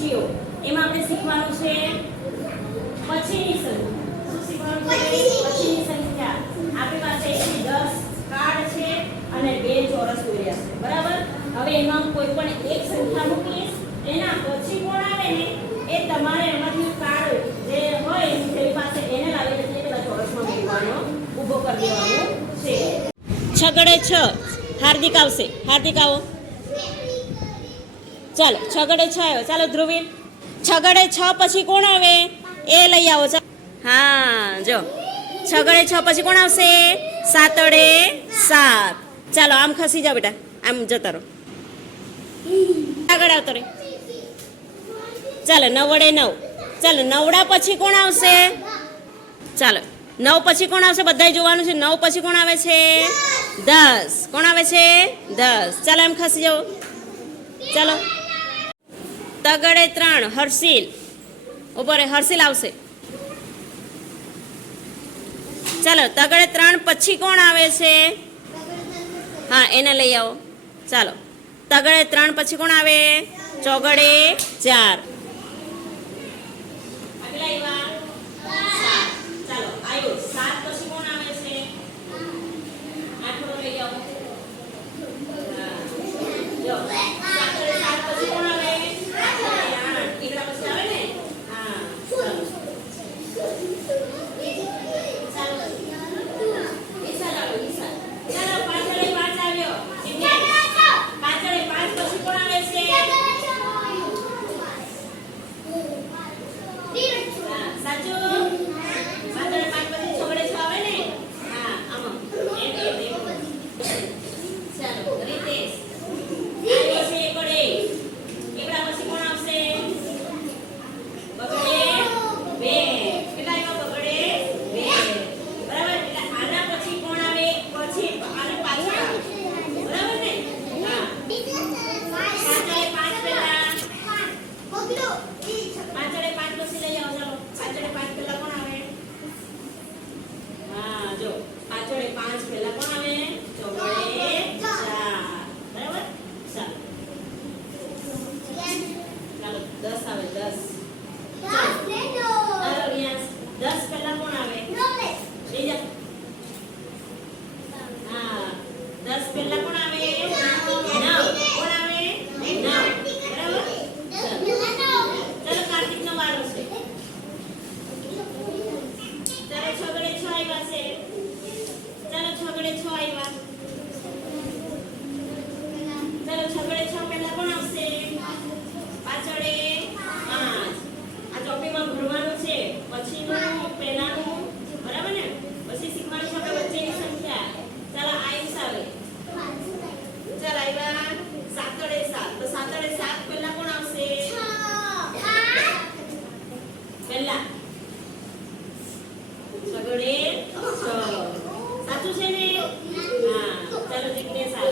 પછીઓ એમાં આપણે શીખવાનું છે પછીની સંખ્યા શું શીખવાનું છે? પછીની. સંખ્યા આપણી પાસે એકથી દસ કાર્ડ છે અને બે ચોરસ દોર્યા છે. બરાબર? હવે એમાં કોઈ પણ એક સંખ્યા મૂકીશ. એના પછી કોણ આવે ને? એ તમારે એમાંથી કાર્ડ જે હોય એની પાસે એને લાવી એટલે પેલા ચોરસમાં મૂકવાનો ઊભો કરી દેવાનો છે. છગડે છ. હાર્દિક આવશે. હાર્દિક આવો. ચાલો, છગડે છ આવ્યો. ચાલો ધ્રુવીર છગડે છ પછી કોણ આવે? એ લઈ આવો, ચાલો. હા, જો. છગડે છ પછી કોણ આવશે? સાતડે સાત. ચાલો, આમ ખસી જાઓ બેટા. આમ જતા રહો. આગળ આવતો રે ચાલો, નવડે નવ. ચાલો, નવડા પછી કોણ આવશે? ચાલો, નવ પછી કોણ આવશે? બધાય જોવાનું છે. નવ પછી કોણ આવે છે? દસ. કોણ આવે છે? દસ. ચાલો એમ ખસી જાઓ. ચાલો. તગડે ત્રણ, હર્ષિલ. ઉપર હર્ષિલ આવશે. ચાલો, તગડે ત્રણ પછી કોણ આવે છે? હા, એને લઈ આવો. ચાલો. તગડે ત્રણ પછી કોણ આવે? ચોગડે ચાર. Kulit, so. satu sini, nah, cara jiknya satu.